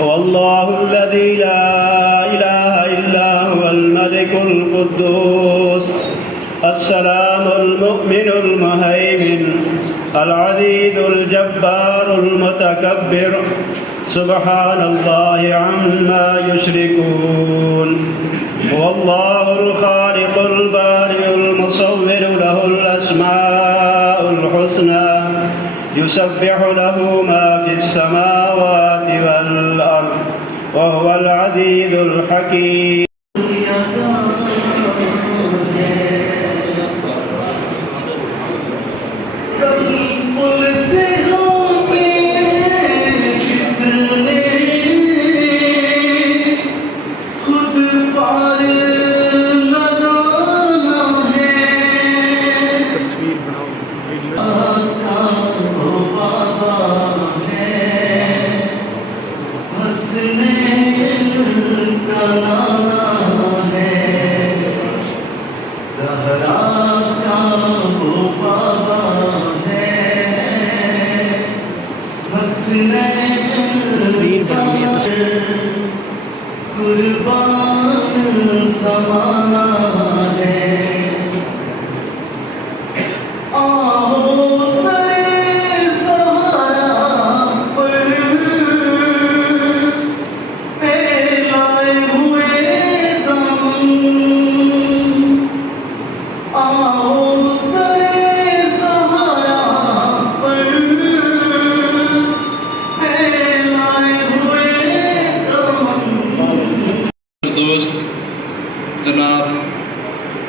هو الله الذي لا إله إلا هو الملك القدوس السلام المؤمن المهيمن العزيز الجبار المتكبر سبحان الله عما يشركون. هو الله الخالق البارئ المصور له الأسماء الحسنى يسبح له ما في السماوات والأرض وهو العزيز الحكيم.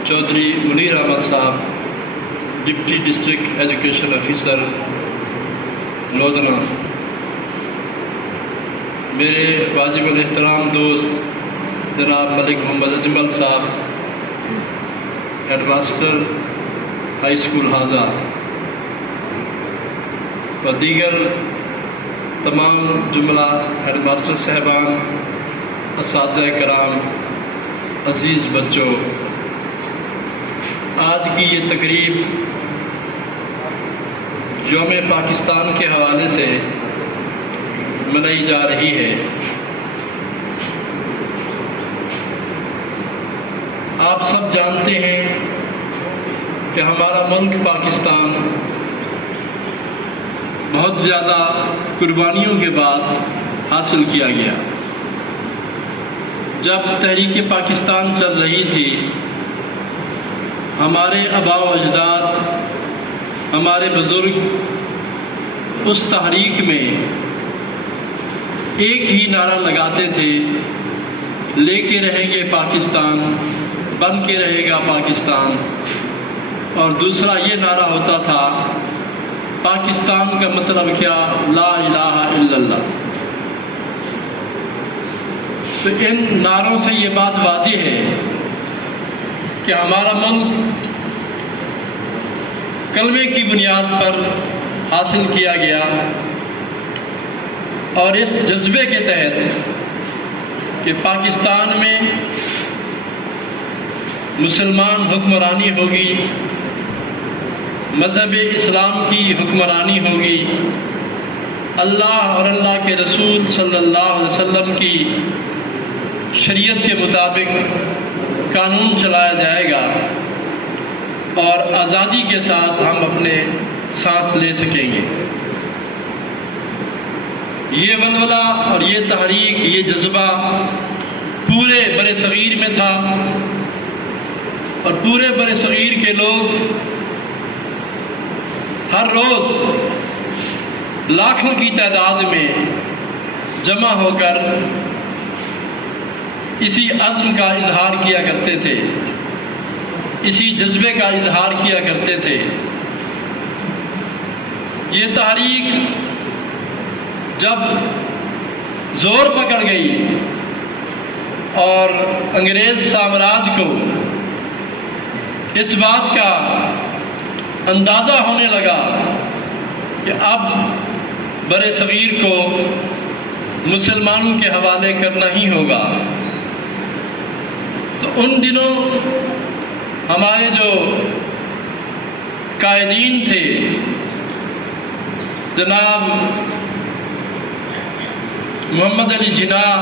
چودھری منیر احمد صاحب ڈپٹی ڈسٹرکٹ ایجوکیشن آفیسر لودھنا، میرے واجب الاحترام دوست جناب ملک محمد اجمل صاحب ہیڈ ماسٹر ہائی اسکول ہازا و دیگر تمام جملہ ہیڈ ماسٹر صاحبان، اساتذہ کرام، عزیز بچوں، آج کی یہ تقریب یوم پاکستان کے حوالے سے منائی جا رہی ہے۔ آپ سب جانتے ہیں کہ ہمارا ملک پاکستان بہت زیادہ قربانیوں کے بعد حاصل کیا گیا۔ جب تحریک پاکستان چل رہی تھی، ہمارے آباء و اجداد، ہمارے بزرگ اس تحریک میں ایک ہی نعرہ لگاتے تھے، لے کے رہیں گے پاکستان، بن کے رہے گا پاکستان، اور دوسرا یہ نعرہ ہوتا تھا پاکستان کا مطلب کیا؟ لا الہ الا اللہ۔ تو ان نعروں سے یہ بات واضح ہے کہ ہمارا ملک کلمے کی بنیاد پر حاصل کیا گیا، اور اس جذبے کے تحت کہ پاکستان میں مسلمان حکمرانی ہوگی، مذہب اسلام کی حکمرانی ہوگی، اللہ اور اللہ کے رسول صلی اللہ علیہ وسلم کی شریعت کے مطابق قانون چلایا جائے گا، اور آزادی کے ساتھ ہم اپنے سانس لے سکیں گے۔ یہ ولولہ اور یہ تحریک، یہ جذبہ پورے برِ صغیر میں تھا، اور پورے برِ صغیر کے لوگ ہر روز لاکھوں کی تعداد میں جمع ہو کر اسی عزم کا اظہار کیا کرتے تھے، اسی جذبے کا اظہار کیا کرتے تھے۔ یہ تحریک جب زور پکڑ گئی اور انگریز سامراج کو اس بات کا اندازہ ہونے لگا کہ اب برِ صغیر کو مسلمانوں کے حوالے کرنا ہی ہوگا، تو ان دنوں ہمارے جو قائدین تھے، جناب محمد علی جناح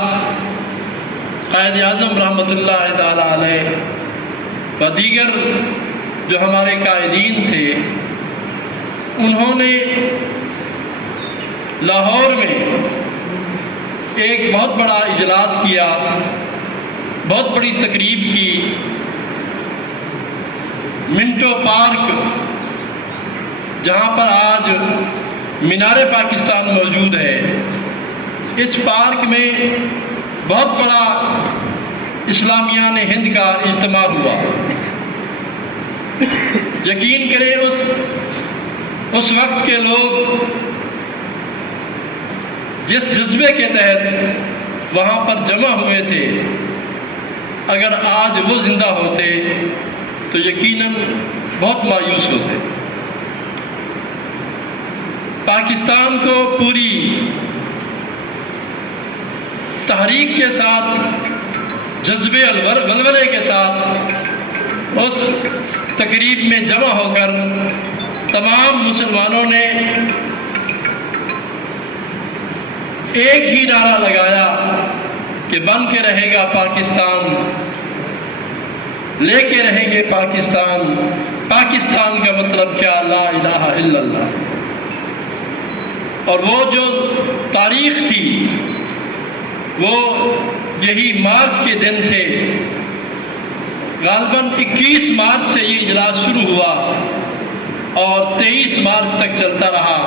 قائد اعظم رحمۃ اللہ تعالی علیہ و دیگر جو ہمارے قائدین تھے، انہوں نے لاہور میں ایک بہت بڑا اجلاس کیا، بہت بڑی تقریب کی۔ منٹو پارک، جہاں پر آج مینار پاکستان موجود ہے، اس پارک میں بہت بڑا اسلامیان ہند کا اجتماع ہوا۔ یقین کریں اس وقت کے لوگ جس جذبے کے تحت وہاں پر جمع ہوئے تھے، اگر آج وہ زندہ ہوتے تو یقیناً بہت مایوس ہوتے۔ پاکستان کو پوری تحریک کے ساتھ، جذبے ولولے کے ساتھ اس تقریب میں جمع ہو کر تمام مسلمانوں نے ایک ہی نعرہ لگایا کہ بن کے رہے گا پاکستان، لے کے رہیں گے پاکستان۔ پاکستان کا مطلب کیا؟ لا الہ الا اللہ۔ اور وہ جو تاریخ تھی وہ یہی مارچ کے دن تھے، غالباً 21 مارچ سے یہ اجلاس شروع ہوا اور 23 مارچ تک چلتا رہا۔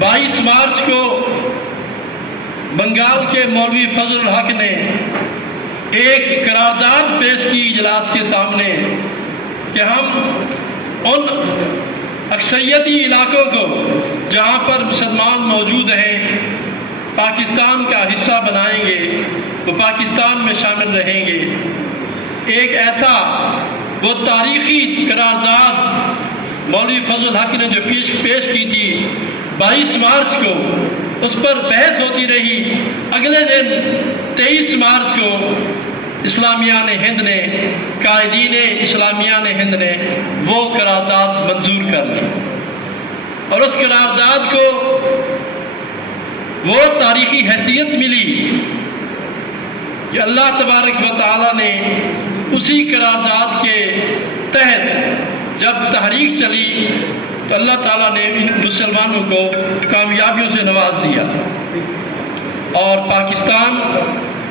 22 مارچ کو بنگال کے مولوی فضل الحق نے ایک قرارداد پیش کی اجلاس کے سامنے کہ ہم ان اکثریتی علاقوں کو جہاں پر مسلمان موجود ہیں پاکستان کا حصہ بنائیں گے، وہ پاکستان میں شامل رہیں گے۔ ایک ایسا وہ تاریخی قرارداد مولوی فضل الحق نے جو پیش کی تھی 22 مارچ کو، اس پر بحث ہوتی رہی۔ اگلے دن 23 مارچ کو اسلامیان ہند نے، قائدین اسلامیان ہند نے وہ قرارداد منظور کر لی، اور اس قرارداد کو وہ تاریخی حیثیت ملی کہ اللہ تبارک و تعالی نے اسی قرارداد کے تحت جب تحریک چلی تو اللہ تعالیٰ نے مسلمانوں کو کامیابیوں سے نواز دیا، اور پاکستان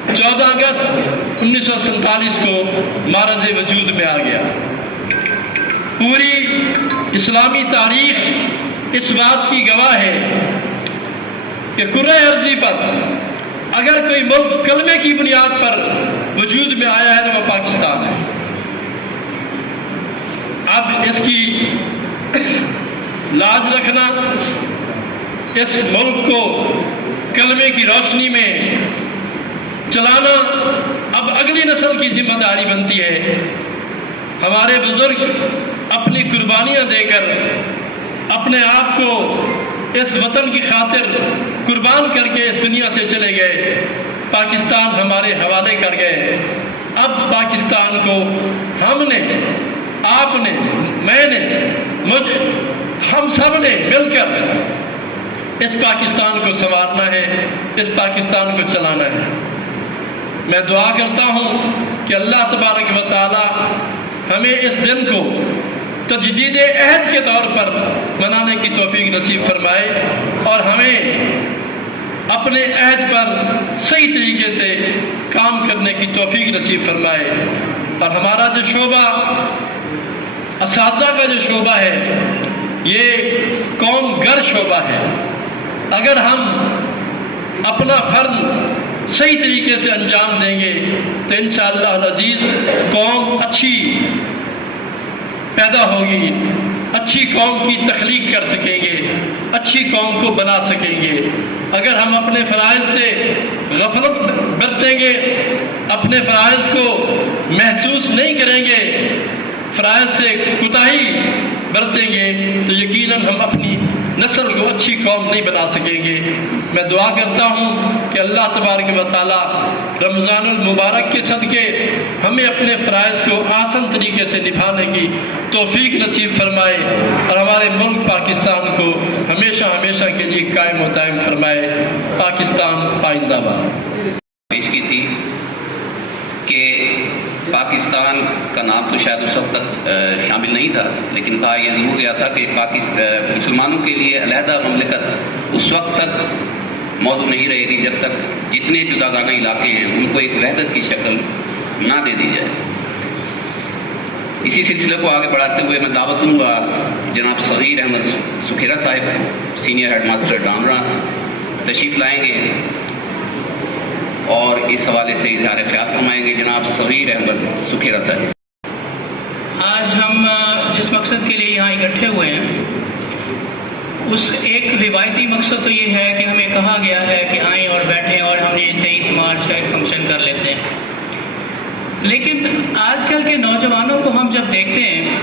14 اگست 1947 کو معرض وجود میں آ گیا۔ پوری اسلامی تاریخ اس بات کی گواہ ہے کہ کرۂ ارضی پر اگر کوئی ملک کلمے کی بنیاد پر وجود میں آیا ہے تو وہ پاکستان ہے۔ اب اس کی لاج رکھنا، اس ملک کو کلمے کی روشنی میں چلانا اب اگلی نسل کی ذمہ داری بنتی ہے۔ ہمارے بزرگ اپنی قربانیاں دے کر اپنے آپ کو اس وطن کی خاطر قربان کر کے اس دنیا سے چلے گئے، پاکستان ہمارے حوالے کر گئے۔ اب پاکستان کو ہم نے، آپ نے، میں نے، ہم سب نے مل کر اس پاکستان کو سنوارنا ہے، اس پاکستان کو چلانا ہے۔ میں دعا کرتا ہوں کہ اللہ تبارک و تعالی ہمیں اس دن کو تجدید عہد کے طور پر منانے کی توفیق نصیب فرمائے، اور ہمیں اپنے عہد پر صحیح طریقے سے کام کرنے کی توفیق نصیب فرمائے۔ اور ہمارا جو شعبہ، اساتذہ کا جو شعبہ ہے، یہ قوم گر شعبہ ہے۔ اگر ہم اپنا فرض صحیح طریقے سے انجام دیں گے تو انشاءاللہ العزیز قوم اچھی پیدا ہوگی، اچھی قوم کی تخلیق کر سکیں گے، اچھی قوم کو بنا سکیں گے۔ اگر ہم اپنے فرائض سے غفلت برتیں گے، اپنے فرائض کو محسوس نہیں کریں گے، فرائض سے کوتاہی برتیں گے تو یقیناً ہم اپنی نسل کو اچھی قوم نہیں بنا سکیں گے۔ میں دعا کرتا ہوں کہ اللہ تبارک و تعالیٰ رمضان المبارک کے صدقے ہمیں اپنے فرائض کو آسان طریقے سے نبھانے کی توفیق نصیب فرمائے اور ہمارے ملک پاکستان کو ہمیشہ ہمیشہ کے لیے قائم و دائم فرمائے۔ پاکستان پائندہ باد۔ پیش کی تھی کہ پاکستان کا نام تو شاید اس وقت تک شامل نہیں تھا، لیکن کہا یہ ضرور گیا تھا کہ مسلمانوں کے لیے علیحدہ مملکت اس وقت تک موضوع نہیں رہے گی جب تک جتنے جداگانہ علاقے ہیں ان کو ایک وحدت کی شکل نہ دے دی جائے۔ اسی سلسلے کو آگے بڑھاتے ہوئے میں دعوت دوں گا جناب صغیر احمد سکھیرا صاحب، سینئر ہیڈ ماسٹر ڈامرا، تشریف لائیں گے اور اس حوالے سے اظہار خیال فرمائیں گے۔ جناب صغیر احمد سکھیرا صاحب۔ آج ہم جس مقصد کے لیے یہاں اکٹھے ہوئے ہیں اس ایک روایتی مقصد تو یہ ہے کہ ہمیں کہا گیا ہے کہ آئیں اور بیٹھیں اور ہم یہ 23 مارچ کا ایک فنکشن کر لیتے ہیں، لیکن آج کل کے نوجوانوں کو ہم جب دیکھتے ہیں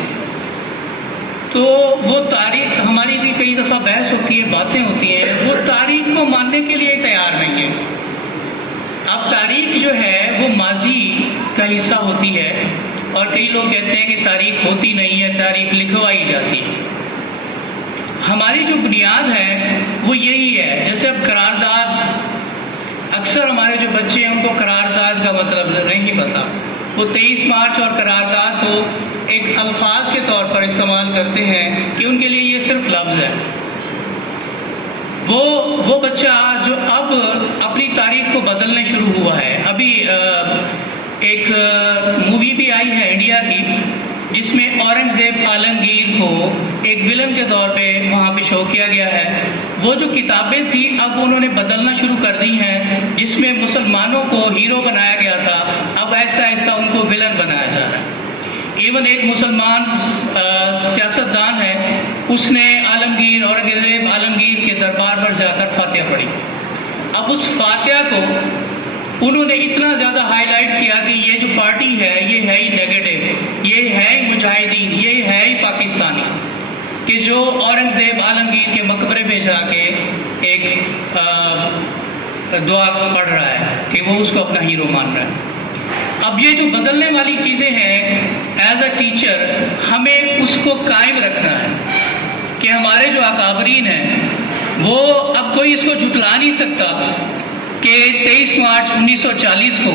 تو وہ تاریخ، ہماری بھی کئی دفعہ بحث ہوتی ہے، باتیں ہوتی ہیں، وہ تاریخ کو ماننے کے لیے تیار نہیں ہے۔ اب تاریخ جو ہے وہ ماضی کا حصہ ہوتی ہے اور کئی لوگ کہتے ہیں کہ تاریخ ہوتی نہیں ہے، تاریخ لکھوائی جاتی ہے۔ ہماری جو بنیاد ہے وہ یہی ہے۔ جیسے اب قرارداد، اکثر ہمارے جو بچے ہیں ان کو قرارداد کا مطلب نہیں پتہ، وہ 23 مارچ اور قرارداد کو ایک الفاظ کے طور پر استعمال کرتے ہیں کہ ان کے لیے یہ صرف لفظ ہے۔ وہ بچہ جو اب اپنی تاریخ کو بدلنے شروع ہوا ہے، ابھی ایک مووی بھی آئی ہے انڈیا کی جس میں اورنگزیب عالمگیر کو ایک ولن کے طور پہ وہاں پہ شو کیا گیا ہے۔ وہ جو کتابیں تھیں اب انہوں نے بدلنا شروع کر دی ہیں، جس میں مسلمانوں کو ہیرو بنایا گیا تھا، اب آہستہ آہستہ ان کو ولن بنایا جا رہا ہے۔ ایون ایک مسلمان سیاستدان ہے، اس نے عالمگیر اورنگزیب عالمگیر کے دربار پر جا کر فاتحہ پڑھی۔ اب اس فاتحہ کو انہوں نے اتنا زیادہ ہائی لائٹ کیا کہ یہ جو پارٹی ہے یہ ہے ہی نیگیٹو، یہ ہے ہی مجاہدین، یہ ہے ہی پاکستانی، کہ جو اورنگزیب عالمگیر کے مقبرے پہ جا کے ایک دعا پڑھ رہا ہے کہ وہ اس کو اپنا ہیرو مان رہا ہے۔ اب یہ جو بدلنے والی چیزیں ہیں، ایز اے ٹیچر ہمیں اس کو قائم رکھنا ہے کہ ہمارے جو اکابرین ہیں وہ اب کوئی اس کو جھٹلا نہیں سکتا کہ 23 مارچ 1940 کو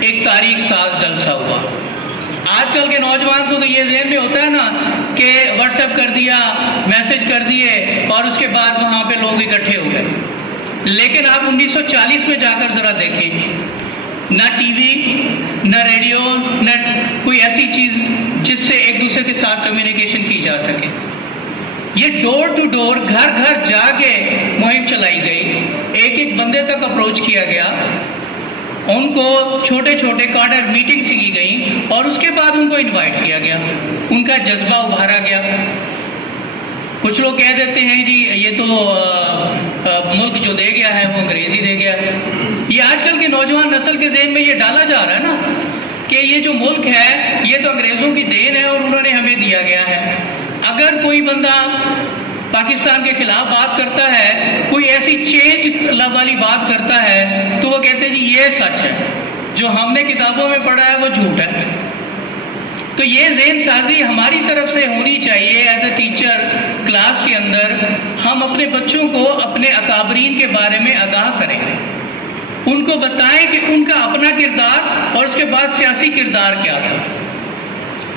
ایک تاریخ ساز جلسہ ہوا۔ آج کل کے نوجوان کو تو یہ ذہن میں ہوتا ہے نا کہ واٹس ایپ کر دیا، میسج کر دیے اور اس کے بعد وہاں پہ لوگ اکٹھے ہو گئے، لیکن آپ 1940 میں جا کر ذرا دیکھیں، نہ ٹی وی، نہ ریڈیو، نہ کوئی ایسی چیز جس سے ایک دوسرے کے ساتھ کمیونیکیشن کی جا سکے۔ یہ ڈور ٹو ڈور، گھر گھر جا کے مہم چلائی گئی، ایک ایک بندے تک اپروچ کیا گیا، ان کو چھوٹے چھوٹے کارڈر میٹنگز کی گئی اور اس کے بعد ان کو انوائٹ کیا گیا، ان کا جذبہ ابھارا گیا۔ کچھ لوگ کہہ دیتے ہیں جی یہ تو ملک جو دے گیا ہے وہ انگریزی دے گیا ہے۔ یہ آج کل کے نوجوان نسل کے ذہن میں یہ ڈالا جا رہا ہے نا کہ یہ جو ملک ہے یہ تو انگریزوں کی دین ہے اور انہوں نے ہمیں دیا گیا ہے۔ اگر کوئی بندہ پاکستان کے خلاف بات کرتا ہے، کوئی ایسی چینج والی بات کرتا ہے تو وہ کہتے ہیں جی یہ سچ ہے، جو ہم نے کتابوں میں پڑھا ہے وہ جھوٹ ہے۔ تو یہ ذہن سازی ہماری طرف سے ہونی چاہیے ایز اے ٹیچر۔ کلاس کے اندر ہم اپنے بچوں کو اپنے اکابرین کے بارے میں آگاہ کریں، ان کو بتائیں کہ ان کا اپنا کردار اور اس کے بعد سیاسی کردار کیا تھا۔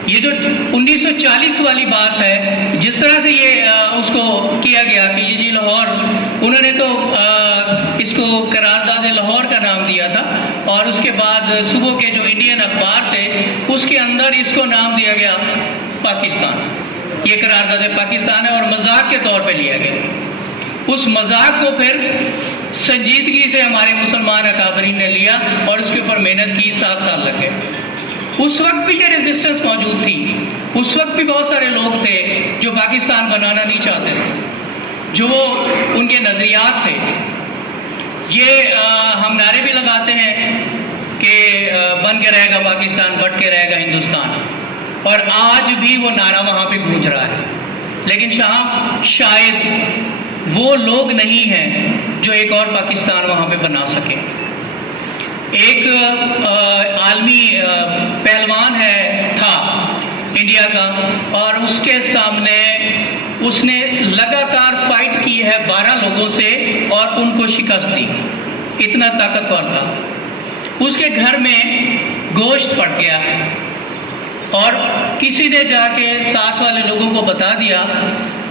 یہ جو 1940 والی بات ہے، جس طرح سے یہ اس کو کیا گیا کہ یہ جی لاہور، انہوں نے تو اس کو قرارداد لاہور کا نام دیا تھا اور اس کے بعد صبح کے جو انڈین اخبار تھے اس کے اندر اس کو نام دیا گیا پاکستان۔ یہ قرارداد پاکستان ہے اور مذاق کے طور پہ لیا گیا۔ اس مذاق کو پھر سنجیدگی سے ہمارے مسلمان اکابرین نے لیا اور اس کے اوپر محنت کی، 7 سال لگ گئے۔ اس وقت بھی یہ ریزسٹنس موجود تھی، اس وقت بھی بہت سارے لوگ تھے جو پاکستان بنانا نہیں چاہتے تھے، جو ان کے نظریات تھے۔ یہ ہم نعرے بھی لگاتے ہیں کہ بن کے رہے گا پاکستان، بٹ کے رہے گا ہندوستان، اور آج بھی وہ نعرہ وہاں پہ گونج رہا ہے. لیکن شاید وہ لوگ نہیں ہیں جو ایک اور پاکستان وہاں پہ بنا سکیں. ایک عالمی پہلوان تھا انڈیا کا، اور اس کے سامنے اس نے لگاتار فائٹ کی ہے 12 لوگوں سے اور ان کو شکست دی. اتنا طاقتور تھا. اس کے گھر میں گوشت پڑ گیا اور کسی نے جا کے ساتھ والے لوگوں کو بتا دیا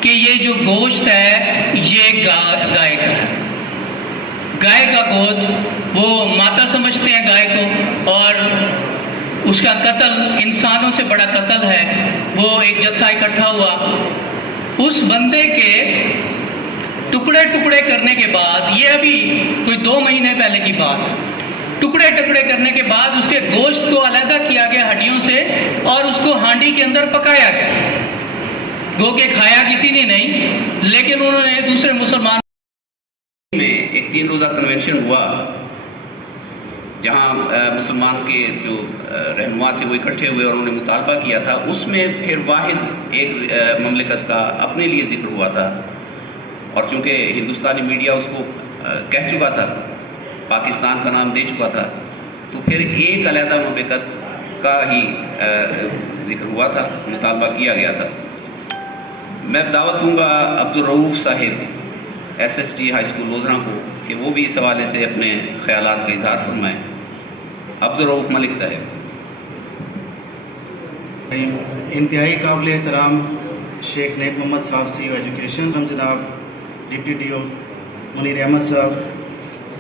کہ یہ جو گوشت ہے یہ گائے کا ہے. گائے کا گوشت وہ ماتا سمجھتے ہیں گائے کو، اور اس کا قتل انسانوں سے بڑا قتل ہے. وہ ایک جتھا اکٹھا ہوا، اس بندے کے ٹکڑے ٹکڑے کرنے کے بعد، یہ ابھی کوئی 2 مہینے پہلے کی بات، ٹکڑے ٹکڑے کرنے کے بعد اس کے گوشت کو علیحدہ کیا گیا ہڈیوں سے اور اس کو ہانڈی کے اندر پکایا گیا. گو کہ کھایا کسی نے نہیں، لیکن انہوں نے دوسرے مسلمان میں ایک 3 روزہ کنونشن ہوا جہاں مسلمان کے جو رہنما تھے وہ اکٹھے ہوئے اور انہوں نے مطالبہ کیا تھا. اس میں پھر واحد ایک مملکت کا اپنے لیے ذکر ہوا تھا، اور چونکہ ہندوستانی میڈیا اس کو کہہ چکا تھا، پاکستان کا نام دے چکا تھا، تو پھر ایک علیحدہ مملکت کا ہی ذکر ہوا تھا، مطالبہ کیا گیا تھا. میں دعوت دوں گا عبدالرؤوف صاحب SST ہائی اسکول لودھراں کو کہ وہ بھی اس حوالے سے اپنے خیالات کا اظہار فرمائیں. عبدالرؤوف ملک صاحب. انتہائی قابل احترام شیخ نیک محمد صاحب سی ایجوکیشن، جناب ڈپٹی DO منیر احمد صاحب،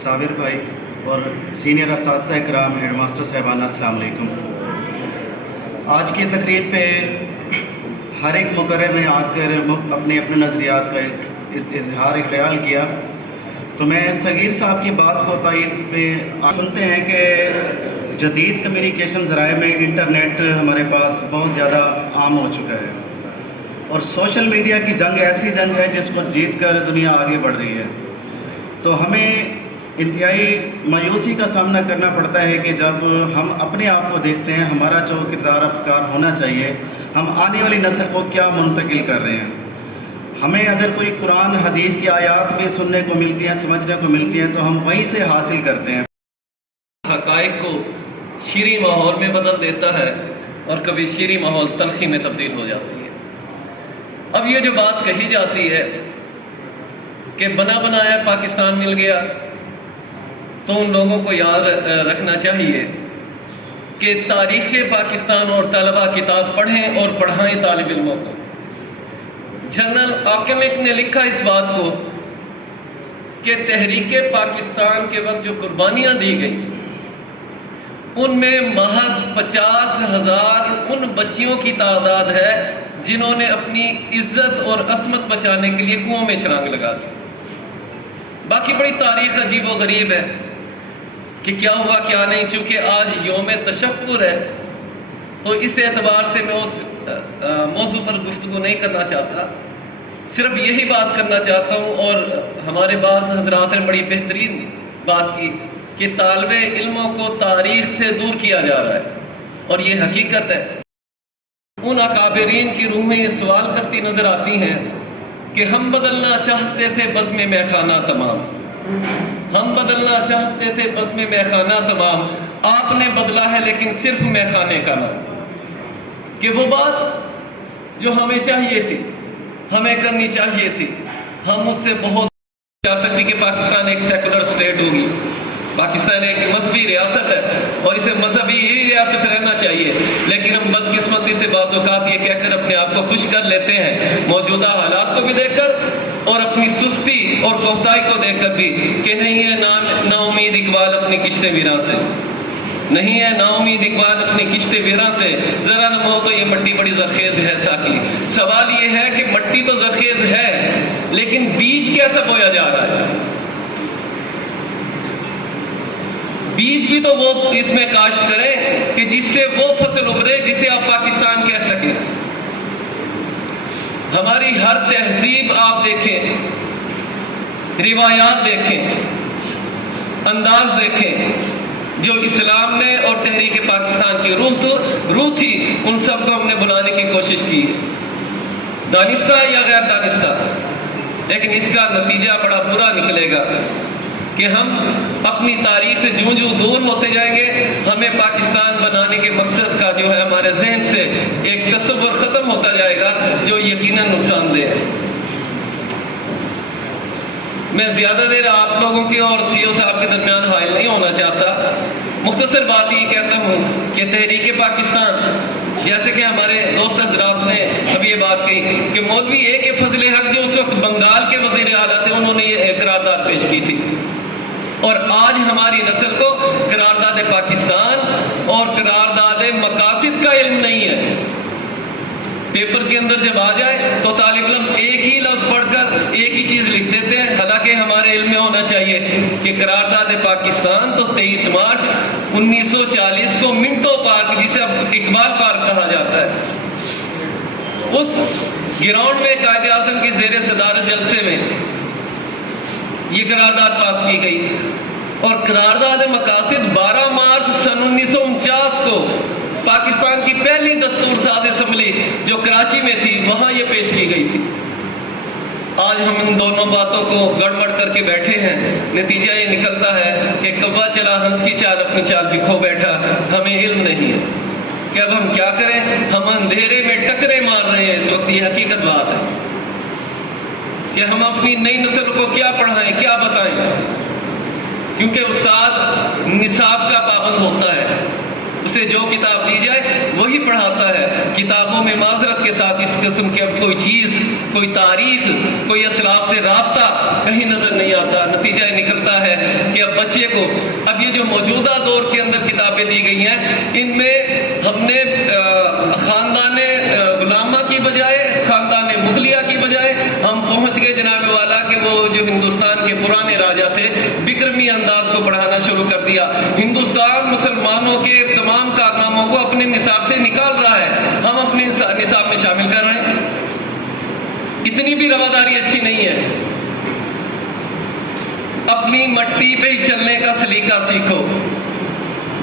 صابر بھائی اور سینئر اساتذہ اکرام، ہیڈ ماسٹر صاحبانہ، السلام علیکم. آج کی تقریب پہ ہر ایک مقرر نے آ کر اپنے نظریات کا اظہار خیال کیا، تو میں صغیر صاحب کی بات کو تائید پہ سنتے ہیں کہ جدید کمیونیکیشن ذرائع میں انٹرنیٹ ہمارے پاس بہت زیادہ عام ہو چکا ہے، اور سوشل میڈیا کی جنگ ایسی جنگ ہے جس کو جیت کر دنیا آگے بڑھ رہی ہے. تو ہمیں انتہائی مایوسی کا سامنا کرنا پڑتا ہے کہ جب ہم اپنے آپ کو دیکھتے ہیں، ہمارا جو کردار افکار ہونا چاہیے، ہم آنے والی نسل کو کیا منتقل کر رہے ہیں. ہمیں اگر کوئی قرآن حدیث کی آیات بھی سننے کو ملتی ہیں، سمجھنے کو ملتی ہیں، تو ہم وہیں سے حاصل کرتے ہیں. حقائق کو شیریں ماحول میں بدل دیتا ہے اور کبھی شیریں ماحول تلخی میں تبدیل ہو جاتی ہے. اب یہ جو بات کہی جاتی ہے کہ بنا بنایا پاکستان مل گیا، تو ان لوگوں کو یاد رکھنا چاہیے کہ تاریخ پاکستان اور طلبہ کتاب پڑھیں اور پڑھائیں طالب علموں کو. جنرل آکمک نے لکھا اس بات کو کہ تحریک پاکستان کے وقت جو قربانیاں دی گئیں ان میں محض 50,000 ان بچیوں کی تعداد ہے جنہوں نے اپنی عزت اور عصمت بچانے کے لیے کنووں میں چھلانگ لگا دی. باقی بڑی تاریخ عجیب و غریب ہے کہ کیا ہوا کیا نہیں. چونکہ آج یوم تشکر ہے تو اس اعتبار سے میں اس موضوع پر گفتگو نہیں کرنا چاہتا، صرف یہی بات کرنا چاہتا ہوں. اور ہمارے بعض حضرات نے بڑی بہترین بات کی کہ طالب علموں کو تاریخ سے دور کیا جا رہا ہے، اور یہ حقیقت ہے. ان اکابرین کی روحیں یہ سوال کرتی نظر آتی ہیں کہ ہم بدلنا چاہتے تھے بزم میں خانہ تمام، ہم بدلنا چاہتے تھے بزم میں خانہ تمام، آپ نے بدلا ہے لیکن صرف میں خانے کا نام. کہ وہ بات جو ہمیں چاہیے تھی، ہمیں کرنی چاہیے تھی، ہم اس سے بہت جا سکتی کہ پاکستان ایک سیکولر سٹیٹ ہوگی، پاکستان ایک مذہبی ریاست ہے اور اسے مذہبی ہی ریاست رہنا چاہیے. لیکن ہم بدقسمتی سے بعض اوقات یہ کہہ کر اپنے آپ کو خوش کر لیتے ہیں موجودہ حالات کو بھی دیکھ کر اور اپنی سستی اور کوتاہی کو دیکھ کر بھی کہ نہیں ہے نا امید اقبال اپنی کشتے ویراں سے، نہیں ہے نا امید اقبال اپنی کشتے ویراں سے، ذرا نہ ہو تو یہ مٹی بڑی زرخیز ہے ساقی. سوال یہ ہے کہ مٹی تو زرخیز ہے لیکن بیج کیسا بویا جا رہا ہے؟ بیج بھی تو وہ اس میں کاشت کریں کہ جس سے وہ فصل ابھرے جسے آپ پاکستان کہہ سکیں. ہماری ہر تہذیب آپ دیکھیں، روایات دیکھیں، انداز دیکھیں، جو اسلام نے اور تحریک پاکستان کی روح تھی، ان سب کو ہم نے بلانے کی کوشش کی، دانستہ یا غیر دانستہ، لیکن اس کا نتیجہ بڑا برا نکلے گا کہ ہم اپنی تاریخ سے جوں دور ہوتے جائیں گے، ہمیں پاکستان بنانے کے مقصد کا جو ہے ہمارے ذہن سے ایک تصور ختم ہوتا جائے گا جو یقیناً نقصان دہ ہے۔ میں زیادہ دیر آپ لوگوں کے اور سی او صاحب کے درمیان حائل نہیں ہونا چاہتا، مختصر بات یہ کہتا ہوں کہ تحریک پاکستان، جیسے کہ ہمارے دوست حضرات نے ابھی یہ بات کہی کہ مولوی اے کے فضل حق جو اس وقت بنگال کے وزیر اعلیٰ تھے، انہوں نے یہ قرارداد پیش کی تھی، اور آج ہماری نسل کو قرارداد پاکستان اور قرارداد مقاصد کا علم نہیں ہے۔ پیپر کے اندر جب آ جائے تو طالب علم ایک ہی لفظ پڑھ کر ایک ہی چیز لکھ دیتے ہیں، حالانکہ ہمارے علم میں ہونا چاہیے کہ قرارداد پاکستان تو 23 مارچ 1940 کو منٹو پارک، جسے اب اقبال پارک کہا جاتا ہے، اس گراؤنڈ میں قائد اعظم کی زیر صدارت جلسے میں یہ قرارداد پاس کی گئی، اور قرارداد مقاصد 12 مارچ سن 1949 کو پاکستان کی پہلی دستور ساز اسمبلی جو کراچی میں تھی، وہاں یہ پیش کی گئی تھی۔ آج ہم ان دونوں باتوں کو گڑبڑ کر کے بیٹھے ہیں، نتیجہ یہ نکلتا ہے کہ کوا چلا ہنس کی چال اپنی چال بھی کھو بیٹھا، ہمیں علم نہیں ہے کہ اب ہم کیا کریں۔ ہم اندھیرے میں ٹکرے مار رہے ہیں اس وقت، یہ حقیقت بات ہے کہ ہم اپنی نئی نسل کو کیا پڑھائیں، کیا بتائیں، کیونکہ استاد نصاب کا پابند ہوتا ہے، اسے جو کتاب دی جائے وہی پڑھاتا ہے۔ کتابوں میں معذرت کے ساتھ اس قسم کی اب کوئی چیز، کوئی تاریخ، کوئی اسلاف سے رابطہ کہیں نظر نہیں آتا۔ نتیجہ نکلتا ہے کہ اب بچے کو، اب یہ جو موجودہ دور کے اندر کتابیں دی گئی ہیں، ان میں ہم نے خاندان غلامہ کی بجائے، خاندان مغلیہ کی بجائے ہم پہنچ گئے جناب والا کہ وہ جو ہندوستان کے پرانے راجا تھے، بکرمی انداز کو پڑھانا شروع کر دیا۔ ہندوستان مسلمانوں کے تمام کارناموں کو اپنے نصاب سے نکال رہا ہے، ہم اپنے نصاب میں شامل کر رہے ہیں۔ اتنی بھی رواداری اچھی نہیں ہے۔ اپنی مٹی پہ ہی چلنے کا سلیقہ سیکھو،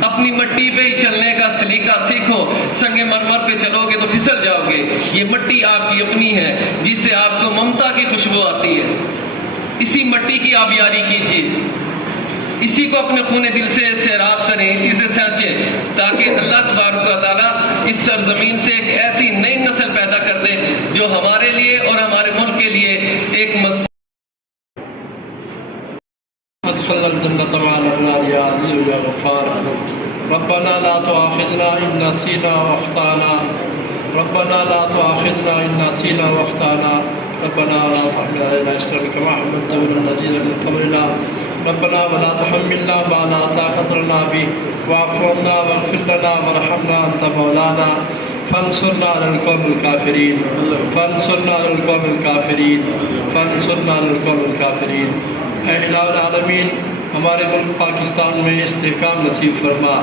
اپنی مٹی پہ ہی چلنے کا سلیقہ سیکھو۔ سنگ مرمر پہ چلو گے تو پھسل جاؤ گے۔ یہ مٹی آپ کی اپنی ہے جس سے آپ کو ممتا کی خوشبو آتی ہے، اسی مٹی کی آبیاری کیجیے، اسی کو اپنے خون دل سے سیراب کریں، اسی سے سینچیں، تاکہ اللہ تبارک و تعالیٰ اس سرزمین سے ایک ایسی نئی نسل پیدا کر دے جو ہمارے لیے اور ہمارے ملک کے لیے ایک مضبوط ربنا لا تؤاخذنا إن نسينا وأخطأنا ربنا لا تؤاخذنا إن نسينا وأخطأنا ربنا لا تحمل علينا إصرا كما حملته على الذين من قبلنا ربنا ولا تحملنا ما لا طاقة لنا به واعف عنا واغفر لنا وارحمنا أنت مولانا فانصرنا على القوم الكافرين فانصرنا على القوم الكافرين فانصرنا على القوم الكافرين۔ اے الہ العالمین، ہمارے ملک پاکستان میں استحکام نصیب فرما۔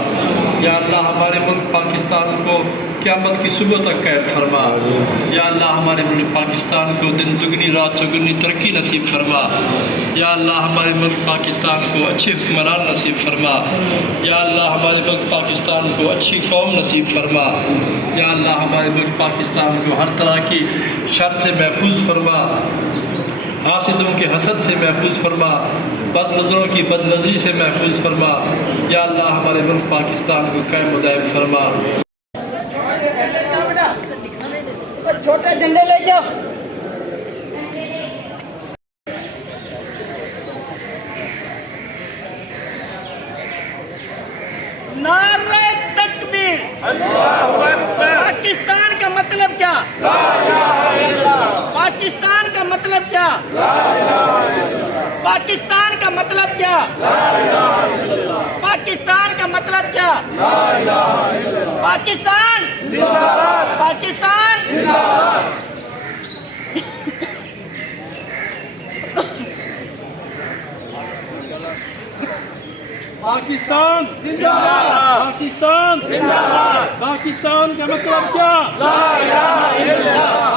یا اللہ ہمارے ملک پاکستان کو قیامت کی صبح تک قید فرما۔ یا اللہ ہمارے ملک پاکستان کو دن دگنی رات چگنی ترقی نصیب فرما۔ یا اللہ ہمارے ملک پاکستان کو اچھے حکمران نصیب فرما۔ یا اللہ ہمارے ملک پاکستان کو اچھی قوم نصیب فرما۔ یا اللہ ہمارے ملک پاکستان کو ہر طرح کی شر سے محفوظ فرما، حاسدوں کے حسد سے محفوظ فرما، بد نظروں کی بد نظری سے محفوظ فرما۔ یا اللہ ہمارے ملک پاکستان کو قائم و دائم فرما۔ چھوٹے جھنڈے لے جاؤ۔ نعرہ تکبیر! پاکستان کا مطلب کیا؟ پاکستان کا مطلب کیا؟ پاکستان کا مطلب کیا؟ پاکستان کا مطلب کیا؟ پاکستان! پاکستان! پاکستان زندہ باد! پاکستان زندہ باد! پاکستان کا مطلب کیا؟ لا الہ الا اللہ!